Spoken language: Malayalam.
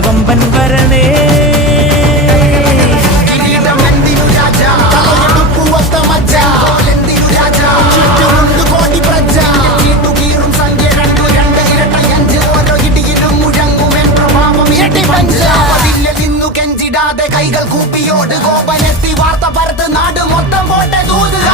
കൊമ്പൻ വരണേ. കൈകൾ കൂപ്പിയോട് കോപനെത്തി വാർത്ത പരത്ത് നാട് മൊത്തം പോട്ടെ ദൂത്.